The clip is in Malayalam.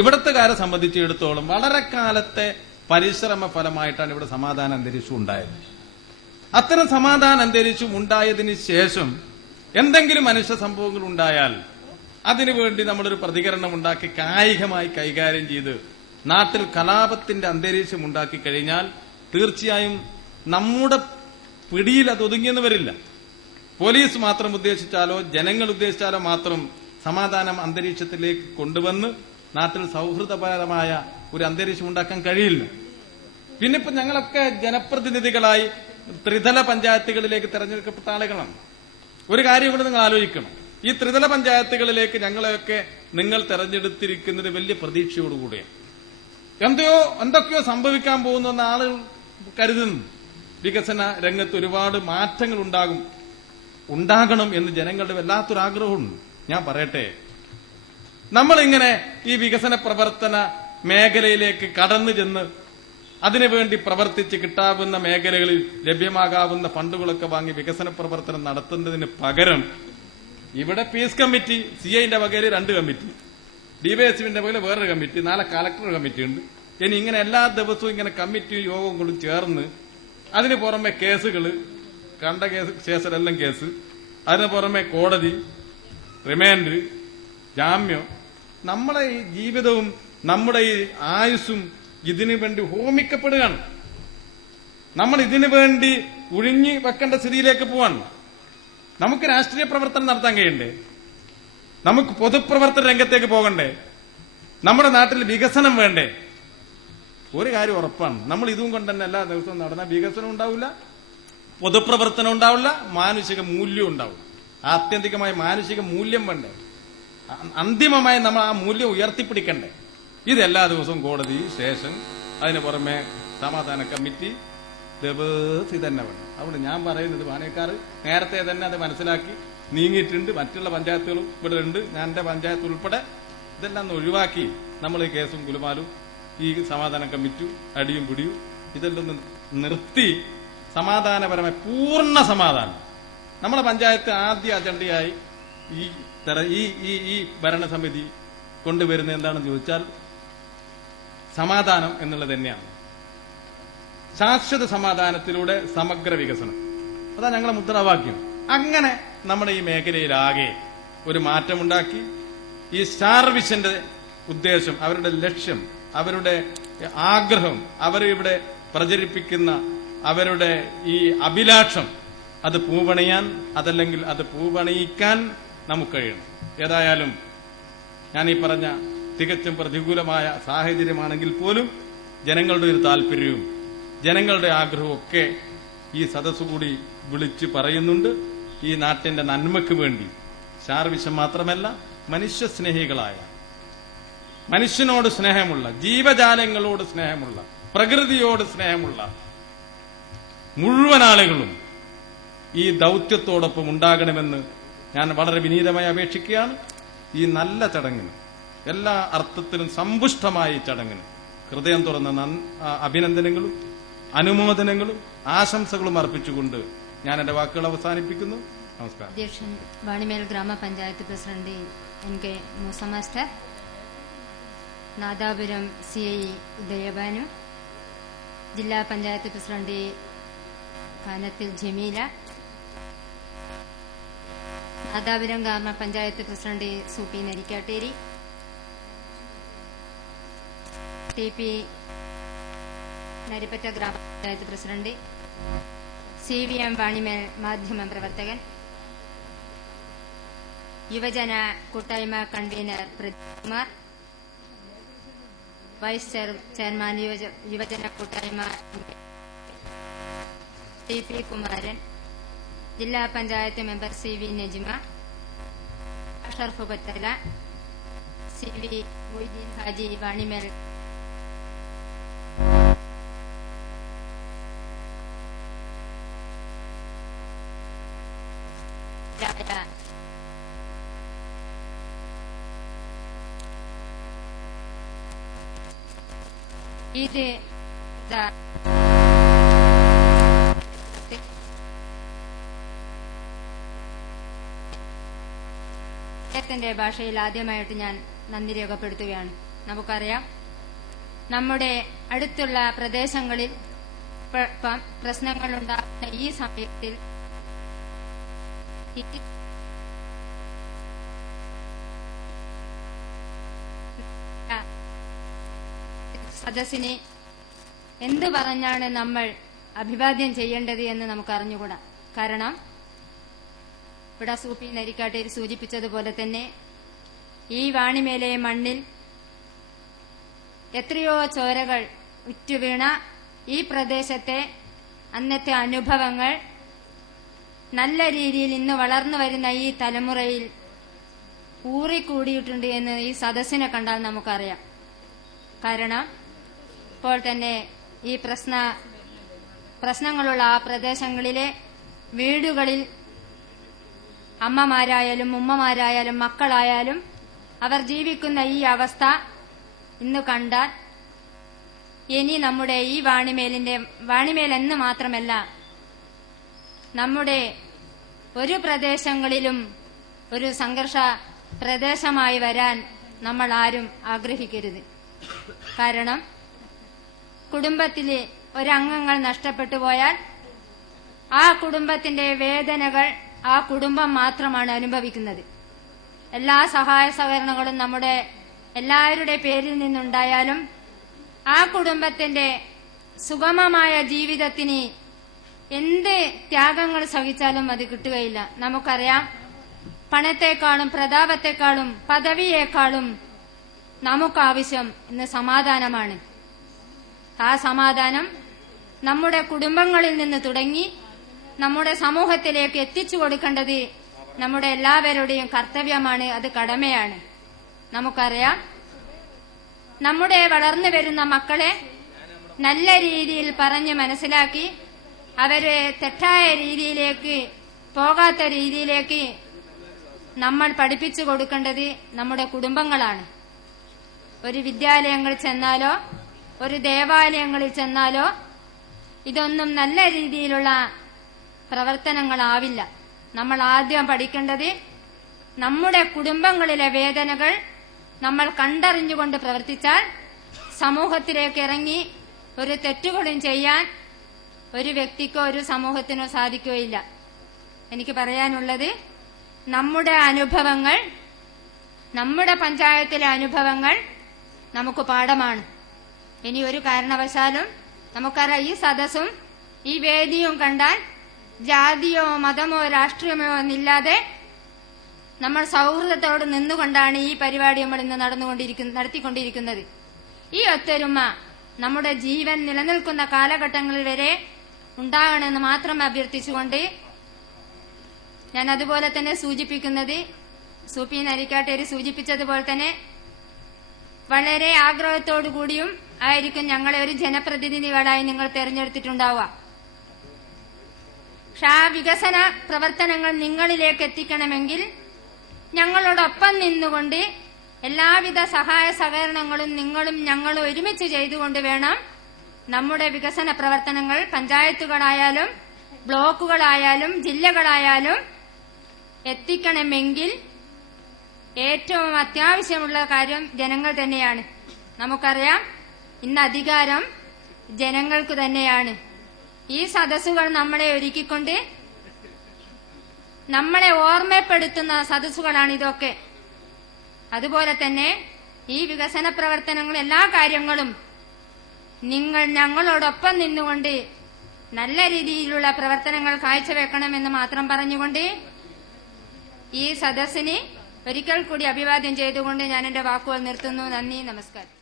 ഇവിടത്തുകാരെ സംബന്ധിച്ചിടത്തോളം വളരെ കാലത്തെ പരിശ്രമ ഫലമായിട്ടാണ് ഇവിടെ സമാധാന അന്തരീക്ഷം ഉണ്ടായത്. അത്തരം സമാധാന അന്തരീക്ഷം ഉണ്ടായതിന് ശേഷം എന്തെങ്കിലും മനുഷ്യ സംഭവങ്ങൾ ഉണ്ടായാൽ അതിനുവേണ്ടി നമ്മളൊരു പ്രതികരണം ഉണ്ടാക്കി കായികമായി കൈകാര്യം ചെയ്ത് നാട്ടിൽ കലാപത്തിന്റെ അന്തരീക്ഷം ഉണ്ടാക്കി കഴിഞ്ഞാൽ തീർച്ചയായും നമ്മുടെ പിടിയിൽ അത് ഒതുങ്ങിയെന്ന് വരില്ല. പോലീസ് മാത്രം ഉദ്ദേശിച്ചാലോ ജനങ്ങൾ ഉദ്ദേശിച്ചാലോ മാത്രം സമാധാനം അന്തരീക്ഷത്തിലേക്ക് കൊണ്ടുവന്ന് നാട്ടിൽ സൗഹൃദപരമായ ഒരു അന്തരീക്ഷം ഉണ്ടാക്കാൻ കഴിയില്ല. പിന്നെ ഇപ്പൊ ഞങ്ങളൊക്കെ ജനപ്രതിനിധികളായി ത്രിതല പഞ്ചായത്തുകളിലേക്ക് തെരഞ്ഞെടുക്കപ്പെട്ട ആളുകളാണ്. ഒരു കാര്യം കൂടെ നിങ്ങൾ ആലോചിക്കണം. ഈ ത്രിതല പഞ്ചായത്തുകളിലേക്ക് ഞങ്ങളെയൊക്കെ നിങ്ങൾ തെരഞ്ഞെടുത്തിരിക്കുന്നത് വലിയ പ്രതീക്ഷയോടുകൂടിയാണ്. എന്തൊക്കെയോ സംഭവിക്കാൻ പോകുന്ന ആളുകൾ കരുതുന്നു. വികസന രംഗത്ത് ഒരുപാട് മാറ്റങ്ങൾ ഉണ്ടാകണം എന്ന് ജനങ്ങളുടെ വല്ലാത്തൊരാഗ്രഹമുണ്ട്. ഞാൻ പറയട്ടെ, നമ്മളിങ്ങനെ ഈ വികസന പ്രവർത്തന മേഖലയിലേക്ക് കടന്നു ചെന്ന് അതിനുവേണ്ടി പ്രവർത്തിച്ച് കിട്ടാവുന്ന മേഖലകളിൽ ലഭ്യമാകാവുന്ന ഫണ്ടുകളൊക്കെ വാങ്ങി വികസന പ്രവർത്തനം നടത്തുന്നതിന് പകരം ഇവിടെ പീസ് കമ്മിറ്റി, CIന്റെ വകയിൽ 2 കമ്മിറ്റി, ഡിവൈഎസ്പിന്റെ വകയിൽ വേറൊരു കമ്മിറ്റി, നാളെ കളക്ടർ കമ്മിറ്റി ഉണ്ട്. ഇനി ഇങ്ങനെ എല്ലാ ദിവസവും ഇങ്ങനെ കമ്മിറ്റി യോഗങ്ങളും ചേർന്ന് അതിന് പുറമെ കേസുകൾ, കണ്ട കേസിലെല്ലാം കേസ്, അതിന് പുറമെ കോടതി, റിമാൻഡ്, ജാമ്യം, നമ്മളെ ഈ ജീവിതവും നമ്മുടെ ഈ ആയുസ്സും ഇതിനു വേണ്ടി ഹോമിക്കപ്പെടുകയാണ്. നമ്മൾ ഇതിനു വേണ്ടി ഒഴിഞ്ഞു വെക്കേണ്ട സ്ഥിതിയിലേക്ക് പോവാണ്. നമുക്ക് രാഷ്ട്രീയ പ്രവർത്തനം നടത്താൻ കഴിയണ്ടേ? നമുക്ക് പൊതുപ്രവർത്തന രംഗത്തേക്ക് പോകണ്ടേ? നമ്മുടെ നാട്ടിൽ വികസനം വേണ്ടേ? ഒരു കാര്യം ഉറപ്പാണ്, നമ്മൾ ഇതും കൊണ്ട് തന്നെ എല്ലാ ദിവസവും നടന്ന വികസനം ഉണ്ടാവില്ല, പൊതുപ്രവർത്തനം ഉണ്ടാവില്ല, മാനുഷിക മൂല്യം ഉണ്ടാവില്ല. ആത്യന്തികമായ മാനുഷിക മൂല്യം വേണ്ടേ? അന്തിമമായി നമ്മൾ ആ മൂല്യം ഉയർത്തിപ്പിടിക്കണ്ടേ? ഇതെല്ലാ ദിവസവും കോടതി, സ്റ്റേഷൻ, അതിന് പുറമെ സമാധാന കമ്മിറ്റി, ദിവസം ഇതന്നെ വേണം. അവിടെ ഞാൻ പറയുന്നത് പാനേക്കാർ നേരത്തെ തന്നെ അത് മനസ്സിലാക്കി നീങ്ങിയിട്ടുണ്ട്. മറ്റുള്ള പഞ്ചായത്തുകളും ഇവിടെ ഉണ്ട്, ഞാൻ എന്റെ പഞ്ചായത്ത് ഉൾപ്പെടെ. ഇതെല്ലാം ഒഴിവാക്കി നമ്മൾ ഈ കേസും കുലുമാലും ഈ സമാധാന കമ്മിറ്റി അടിയും പിടിയും ഇതെല്ലാം നിർത്തി സമാധാനപരമായി പൂർണ്ണ സമാധാനം നമ്മുടെ പഞ്ചായത്ത് ആദ്യ അജണ്ടയായി ഈ ഭരണസമിതി കൊണ്ടുവരുന്നത് എന്താണെന്ന് ചോദിച്ചാൽ സമാധാനം എന്നുള്ളത് തന്നെയാണ്. ശാശ്വത സമാധാനത്തിലൂടെ സമഗ്ര വികസനം, അതാ ഞങ്ങളുടെ മുദ്രാവാക്യം. അങ്ങനെ നമ്മുടെ ഈ മേഖലയിലാകെ ഒരു മാറ്റമുണ്ടാക്കി ഈ സ്റ്റാർ വിഷന്റെ ഉദ്ദേശം, അവരുടെ ലക്ഷ്യം, അവരുടെ ആഗ്രഹം, അവരിവിടെ പ്രചരിപ്പിക്കുന്ന അവരുടെ ഈ അഭിലാഷം അത് പൂവണിയാൻ, അതല്ലെങ്കിൽ അത് പൂവണിയിക്കാൻ നമുക്ക് കഴിയണം. ഏതായാലും ഞാൻ ഈ പറഞ്ഞ തികച്ചും പ്രതികൂലമായ സാഹചര്യമാണെങ്കിൽ പോലും ജനങ്ങളുടെ ഒരു താല്പര്യവും ജനങ്ങളുടെ ആഗ്രഹവും ഒക്കെ ഈ സദസ്സ് കൂടി വിളിച്ചു പറയുന്നുണ്ട്. ഈ നാട്ടിന്റെ നന്മയ്ക്ക് വേണ്ടി ശാർവിഷം മാത്രമല്ല, മനുഷ്യസ്നേഹികളായ, മനുഷ്യനോട് സ്നേഹമുള്ള, ജീവജാലങ്ങളോട് സ്നേഹമുള്ള, പ്രകൃതിയോട് സ്നേഹമുള്ള മുഴുവൻ ആളുകളും ഈ ദൌത്യത്തോടൊപ്പം ഉണ്ടാകണമെന്ന് ഞാൻ വളരെ വിനീതമായി അപേക്ഷിക്കുകയാണ്. ഈ നല്ല ചടങ്ങിന്, എല്ലാ അർത്ഥത്തിലും സമ്പുഷ്ടമായ ഈ ചടങ്ങിന് ഹൃദയം തുറന്ന അഭിനന്ദനങ്ങളും അനുമോദനങ്ങളും ആശംസകളും അർപ്പിച്ചുകൊണ്ട് ഞാൻ എന്റെ വാക്കുകൾ അവസാനിപ്പിക്കുന്നു. നമസ്കാരം. അധ്യക്ഷൻ വാണിമേൽ ഗ്രാമപഞ്ചായത്ത് president NK Moosa master, Nadapuram CI Udayabhanu, ജില്ലാ പഞ്ചായത്ത് പ്രസിഡന്റ് കാനത്തിൽ ജമീല, നാദാപുരം ഗ്രാമപഞ്ചായത്ത് പ്രസിഡന്റ് സൂപ്പി നരിക്കാട്ടേരി, TP നരിപ്പറ്റ ഗ്രാമപഞ്ചായത്ത് പ്രസിഡന്റ്, CVM വാണിമേൽ മാധ്യമ പ്രവർത്തകൻ, യുവജന കൂട്ടായ്മ convener Pradeep Kumar, vice chairman യുവജന കൂട്ടായ്മ TP കുമാരൻ, ജില്ലാ panchayat member CV Najima, Ashraf Kothala, CV Moideen Haji Vanimel, ഇത് അദ്ദേഹത്തിന്റെ ഭാഷയിൽ ആദ്യമായിട്ട് ഞാൻ നന്ദി രേഖപ്പെടുത്തുകയാണ്. നമുക്കറിയാം, നമ്മുടെ അടുത്തുള്ള പ്രദേശങ്ങളിൽ പ്രശ്നങ്ങളുണ്ടാകുന്ന ഈ സമയത്തിൽ സദസ്സിനെ എന്തു പറഞ്ഞാണ് നമ്മൾ അഭിവാദ്യം ചെയ്യേണ്ടത് എന്ന് നമുക്ക് അറിഞ്ഞുകൂടാ. കാരണം ഇവിടെ സൂപ്പി നരിക്കാട്ടേരി സൂചിപ്പിച്ചതുപോലെ തന്നെ ഈ വാണിമേലെ മണ്ണിൽ എത്രയോ ചോരകൾ ഉറ്റുവീണ ഈ പ്രദേശത്തെ അന്നത്തെ അനുഭവങ്ങൾ നല്ല രീതിയിൽ ഇന്ന് വളർന്നു വരുന്ന ഈ തലമുറയിൽ ഊറിക്കൂടിയിട്ടുണ്ട് എന്ന് ഈ സദസ്സിനെ കണ്ടാൽ നമുക്കറിയാം. കാരണം ഇപ്പോൾ തന്നെ ഈ പ്രശ്നങ്ങളുള്ള ആ പ്രദേശങ്ങളിലെ വീടുകളിൽ അമ്മമാരായാലും ഉമ്മമാരായാലും മക്കളായാലും അവർ ജീവിക്കുന്ന ഈ അവസ്ഥ ഇന്ന് കണ്ടാൽ ഇനി നമ്മുടെ ഈ വാണിമേൽ എന്ന് മാത്രമല്ല, നമ്മുടെ ഒരു പ്രദേശങ്ങളിലും ഒരു സംഘർഷ പ്രദേശമായി വരാൻ നമ്മൾ ആരും ആഗ്രഹിക്കരുത്. കാരണം കുടുംബത്തിലെ ഒരംഗങ്ങൾ നഷ്ടപ്പെട്ടു പോയാൽ ആ കുടുംബത്തിന്റെ വേദനകൾ ആ കുടുംബം മാത്രമാണ് അനുഭവിക്കുന്നത്. എല്ലാ സഹായ സഹകരണങ്ങളും നമ്മുടെ എല്ലാവരുടെ പേരിൽ നിന്നുണ്ടായാലും ആ കുടുംബത്തിന്റെ സുഗമമായ ജീവിതത്തിന് എന്ത് ത്യാഗങ്ങൾ സഹിച്ചാലും അത് കിട്ടുകയില്ല. നമുക്കറിയാം, പണത്തെക്കാളും പ്രതാപത്തെക്കാളും പദവിയേക്കാളും നമുക്കാവശ്യം ഇന്ന് സമാധാനമാണ്. ആ സമാധാനം നമ്മുടെ കുടുംബങ്ങളിൽ നിന്ന് തുടങ്ങി നമ്മുടെ സമൂഹത്തിലേക്ക് എത്തിച്ചു കൊടുക്കേണ്ടത് നമ്മുടെ എല്ലാവരുടെയും കർത്തവ്യമാണ്, അത് കടമയാണ്. നമുക്കറിയാം, നമ്മുടെ വളർന്നു വരുന്ന മക്കളെ നല്ല രീതിയിൽ പറഞ്ഞ് മനസ്സിലാക്കി അവരെ തെറ്റായ രീതിയിലേക്ക് പോകാത്ത രീതിയിലേക്ക് നമ്മൾ പഠിപ്പിച്ചു കൊടുക്കേണ്ടത് നമ്മുടെ കുടുംബങ്ങളാണ്. ഒരു വിദ്യാലയങ്ങളിൽ ചെന്നാലോ ഒരു ദേവാലയങ്ങളിൽ ചെന്നാലോ ഇതൊന്നും നല്ല രീതിയിലുള്ള പ്രവർത്തനങ്ങളാവില്ല. നമ്മൾ ആദ്യം പഠിക്കേണ്ടത് നമ്മുടെ കുടുംബങ്ങളിലെ വേദനകൾ നമ്മൾ കണ്ടറിഞ്ഞുകൊണ്ട് പ്രവർത്തിച്ചാൽ സമൂഹത്തിലേക്ക് ഇറങ്ങി ഒരു തെറ്റുകളും ചെയ്യാൻ ഒരു വ്യക്തിക്കോ ഒരു സമൂഹത്തിനോ സാധിക്കുകയില്ല. എനിക്ക് പറയാനുള്ളത്, നമ്മുടെ അനുഭവങ്ങൾ, നമ്മുടെ പഞ്ചായത്തിലെ അനുഭവങ്ങൾ നമുക്ക് പാഠമാണ്. ഇനി ഒരു കാരണവശാലും നമുക്കറിയാം, ഈ സദസ്സും ഈ വേദിയും കണ്ടാൽ ജാതിയോ മതമോ രാഷ്ട്രീയമോ എന്നില്ലാതെ നമ്മൾ സൗഹൃദത്തോട് നിന്നുകൊണ്ടാണ് ഈ പരിപാടി നമ്മൾ ഇന്ന് നടത്തിക്കൊണ്ടിരിക്കുന്നത്. ഈ ഒത്തൊരുമ നമ്മുടെ ജീവൻ നിലനിൽക്കുന്ന കാലഘട്ടങ്ങളിൽ വരെ ഉണ്ടാകണമെന്ന് മാത്രം അഭ്യർത്ഥിച്ചുകൊണ്ട് ഞാൻ അതുപോലെ തന്നെ സൂചിപ്പിക്കുന്നത്, സൂപ്പി നരിക്കാട്ടേരി സൂചിപ്പിച്ചതുപോലെ തന്നെ വളരെ ആഗ്രഹത്തോടു കൂടിയും ആയിരിക്കും ഞങ്ങളെ ഒരു ജനപ്രതിനിധികളായി നിങ്ങൾ തെരഞ്ഞെടുത്തിട്ടുണ്ടാവുക. പക്ഷെ ആ വികസന പ്രവർത്തനങ്ങൾ നിങ്ങളിലേക്ക് എത്തിക്കണമെങ്കിൽ ഞങ്ങളോടൊപ്പം നിന്നുകൊണ്ട് എല്ലാവിധ സഹായ സഹകരണങ്ങളും നിങ്ങളും ഞങ്ങളും ഒരുമിച്ച് ചെയ്തുകൊണ്ട് വേണം നമ്മുടെ വികസന പ്രവർത്തനങ്ങൾ പഞ്ചായത്തുകളായാലും ബ്ലോക്കുകളായാലും ജില്ലകളായാലും എത്തിക്കണമെങ്കിൽ ഏറ്റവും അത്യാവശ്യമുള്ള കാര്യം ജനങ്ങൾ തന്നെയാണ്. നമുക്കറിയാം, ഇന്ന് അധികാരം ജനങ്ങൾക്ക് തന്നെയാണ്. ഈ സദസ്സുകൾ നമ്മളെ ഒരുക്കിക്കൊണ്ട് നമ്മളെ ഓർമ്മപ്പെടുത്തുന്ന സദസ്സുകളാണ് ഇതൊക്കെ. അതുപോലെ തന്നെ ഈ വികസന പ്രവർത്തനങ്ങൾ എല്ലാ കാര്യങ്ങളും നിങ്ങൾ ഞങ്ങളോടൊപ്പം നിന്നുകൊണ്ട് നല്ല രീതിയിലുള്ള പ്രവർത്തനങ്ങൾ കാഴ്ചവെക്കണമെന്ന് മാത്രം പറഞ്ഞുകൊണ്ട് ഈ സദസ്സിന് ഒരിക്കൽ കൂടി അഭിവാദ്യം ചെയ്തുകൊണ്ട് ഞാൻ എന്റെ വാക്കുകൾ നിർത്തുന്നു. നന്ദി, നമസ്കാരം.